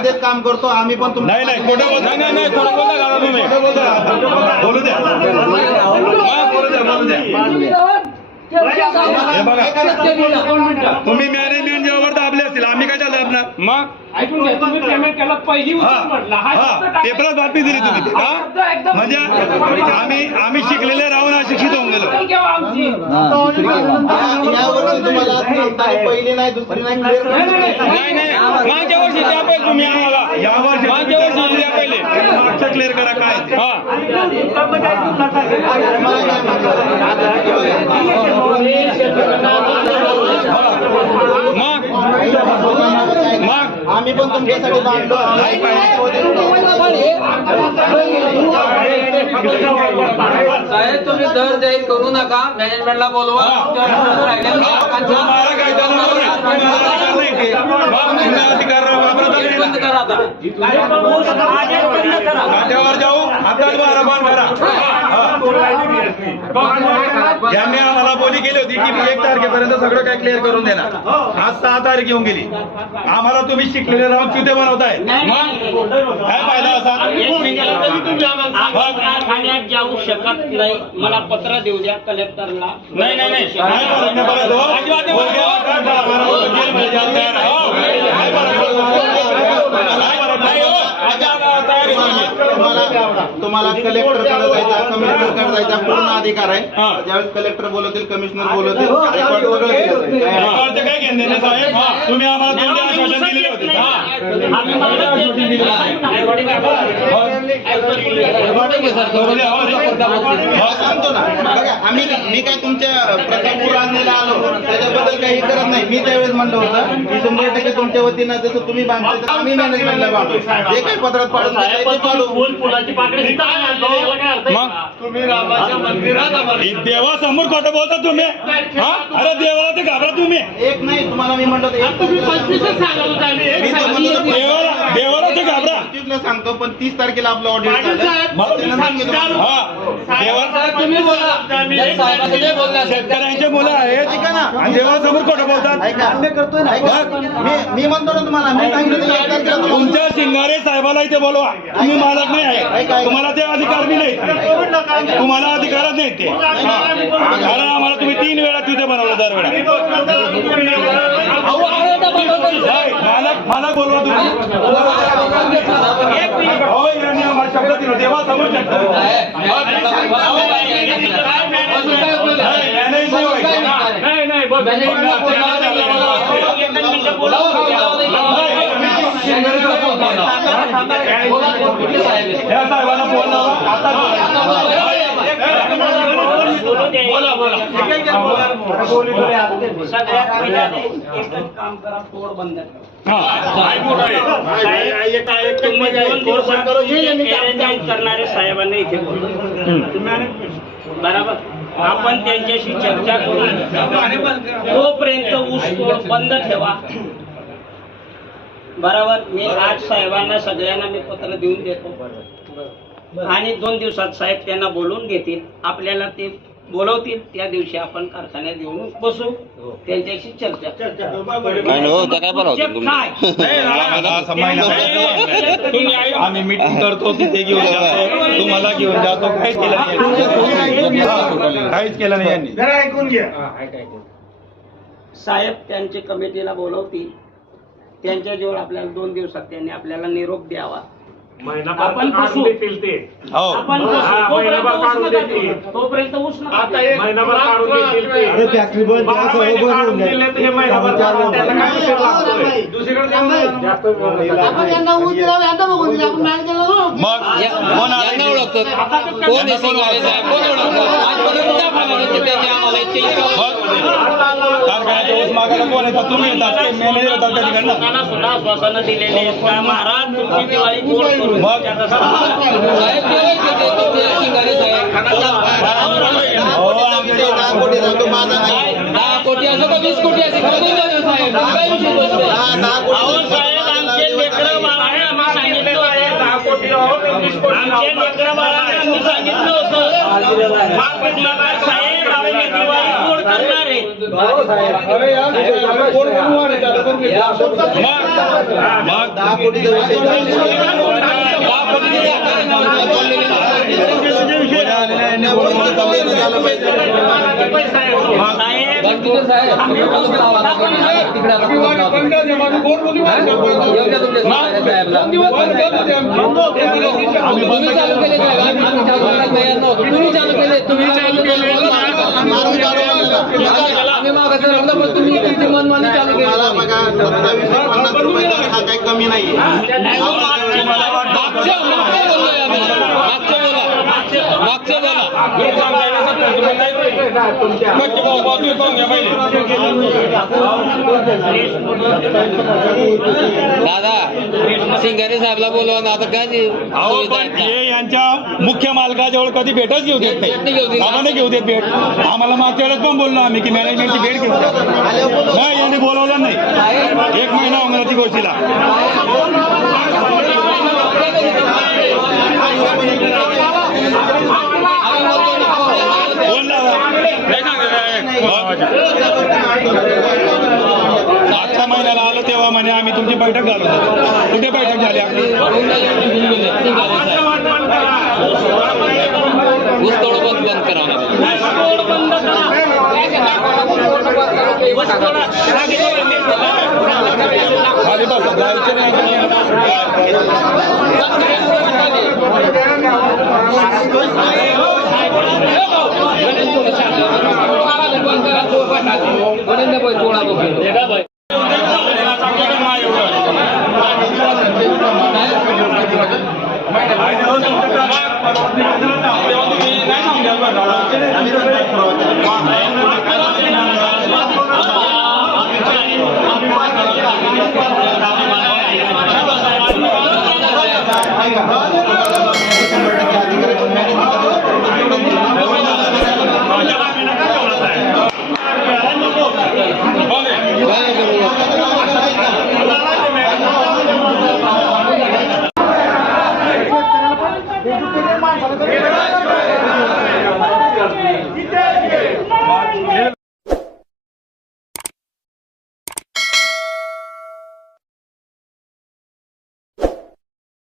मध्येच काम करतो आम्ही पण तुमच्या नाही नाही खोटं बोलता नाही खोटं बोलता तुम्ही. बोलू द्या. बोलू द्या बोलू द्या. हे बघा तुम्ही मॅनेजमेंट जेव्हा दाबले असतील. आम्ही काय चालू आपला मग ऐकून घ्या तुम्ही पेमेंट केलं पहिली. पेपरात बातमी दिली तुम्ही. हा हा? म्हणजे आम्ही आम्ही शिकलेले राहून अशिक्षित होऊन गेलो. नाही मागच्या वर्षी द्या पहिले तुम्ही आम्हाला. या वर्षी मागच्या वर्षी द्या पहिले. मागचं क्लिअर करा काय. हा. मग मग आम्ही पण तुमच्यासाठी बांधलो साहेब तुम्ही दर जाहीर करू नका. मॅनेजमेंटला बोलवा. राहिलेल्या आता खात्यावर जाऊ हातात बारा पान करा. हा. यांनी आम्हाला बोली केली होती की एक तारखेपर्यंत सगळं काय क्लिअर करून देणार. आज सहा तारीख येऊन गेली. आम्हाला तुम्ही शिकलेले राहून चुते बनवताय. काय फायदा असा? जाऊ शकत नाही. मला पत्र देऊ द्या कलेक्टरला. नाही नाही नाही. Come on. तुम्हाला तुम्हाला कलेक्टरकडे जायचा कमिशनरकडे जायचा पूर्ण अधिकार आहे. हा. ज्यावेळेस कलेक्टर बोलवतील कमिशनर बोलवतील रेकॉर्ड सगळं दिलं जाईल. काय आहे? रेकॉर्डचं काय घेणं देणं साहेब. हा. तुम्ही आम्हाला दोनदा आश्वासन दिलेले होते. हा. करू द्या, हो. मला सांगतो ना. बघा आम्ही मी काय तुमच्या प्रतापपूर आणलेला आलो त्याच्याबद्दल काही करत नाही. मी त्यावेळेस म्हणलं होतं की शंभर टक्के तुमच्या वतीनं जसं तुम्ही बांधताय तसं आम्ही मॅनेजमेंटला बांधतो जे काही पत्रात पाडून ते पाडू मग? तुम्ही रामाच्या मंदिरात देवासमोर खोटं बोलता तुम्ही? हा? अरे देवाला ते घाबरा तुम्ही. एक नाही तुम्हाला मी म्हणलं होतं एक मी तर म्हणलं होतं. देवाला देवाला ते घाबरा पंचवीसला सांगतो पण तीस तारखेला आपलं ऑडिट सांगितलं. हा. तुम्ही बोला. साहेबांनी बोलला शेतकऱ्यांचे मुलं आहेत. ऐका ना. आणि देवासमोर खोटं बोलतात. ऐका. ऐका. मी मी म्हणतो ना तुम्हाला मी सांगितलं होतं एक तारखेला तुम्हाला- तुमच्या शिंगारे साहेबाला इथे बोलवा. तुम्ही मालक नाही आहे. तुम्हाला ते अधिकार बी नाही. तुम्हाला अधिकारच नाही ते हा. कारण आम्हाला तुम्ही तीन वेळा तिथे बनवलं दर वेळा मालक बोलवा तुम्ही हो, यांनी आम्हाला शब्द दिला देवासमोर शब्द दिला. नाही, साहेबांना आता बोला बोला सगळ्यात एकच काम करा तोड बंद करणारे साहेबांना इथे बरोबर आपण त्यांच्याशी चर्चा करू तोपर्यंत ऊस तोड बंद ठेवा बरोबर मी आज साहेबांना सगळ्यांना मी पत्र देऊन देतो. आणि दोन दिवसात साहेब त्यांना बोलवून घेतील. आपल्याला ते बोलवतील. त्या दिवशी आपण कारखान्यात येऊन बसू. त्यांच्याशी चर्चा. आम्ही मीटिंग करतो तिथे घेऊन जातो. तुम्हाला घेऊन जातो काहीच केलं नाही. हा, काहीच केलं नाही यांनी. साहेब त्यांच्या कमिटीला बोलवतील. त्यांच्या जवळ आपल्याला दोन दिवसात त्यांनी आपल्याला निरोप द्यावा. आपण बसू हो. आपण बसू. तोपर्यंत उष्ण टाकू. तोपर्यंत उष्ण टाकू. आपण यांना ऊस दिला यांना बघून दिला आपण मॅनेज केलं ना. मग कोण आलं यांना इथे? ओळखतात. कोण आहे सिंगारे? साहेब कोण ओळखतात आजपर्यंत त्याप्रमाणे ते त्यांनी आम्हाला इतके मग मागायला कोण येतात तुम्ही येतात ते मॅनेजर येतात त्या तिकडनं लोकांना सुद्धा आश्वासनं दिलेली आहेत का महाराज तुमची दिवाळी गोड करू मग? त्याचा समाधान. साहेब केलं ते तुमचे सिंगारे साहेब हो, आमचे दहा कोटी जातो माझा नाही दहा कोटी असं का वीस कोटी असे करून द्या साहेब काय विषय बोलतोय दहा दहा अहो कोटी साहेब आमचे लेकरं बाळांना आम्ही सांगितलं होतं. आमच्या लेकरा बाळांना आम्ही सांगितलं होतं महाप्रज्ञाला साहेब आम्ही दिवाळी गोड करणार आहे मग दहा कोटीचा पण तुम्ही तुमची मनमानी चालू केली? मला बघा सत्तावीसशे पन्नास रुपयाचा हा काही कमी नाही मागच्या मागच्या बोललोय आम्ही. मागच्या बोला भाऊ, तुम्ही पाहून घ्या पहिले. दादा सिंगारे साहेबला बोलवा ना आता काय अहो पण. हे यांच्या मुख्य मालकाजवळ कधी भेटच घेऊ देत नाही. घेऊ नाही. देत. आम्हाला घेऊ देत भेट. आम्हाला मागच्या वेळेस पण बोललो आम्ही की मॅनेजमेंटची भेट घेऊ. नाही यांनी बोलवलं नाही. एक महिना होणार ती गोष्टीला. मागच्या महिन्याला आलं तेव्हा म्हणे आम्ही तुमची बैठक घालू. कुठे बैठक झाली आपली? ऊसतोड बंद बंद करा खाली बसा जायचं नाही. Vale, vale, vale. 万把的都给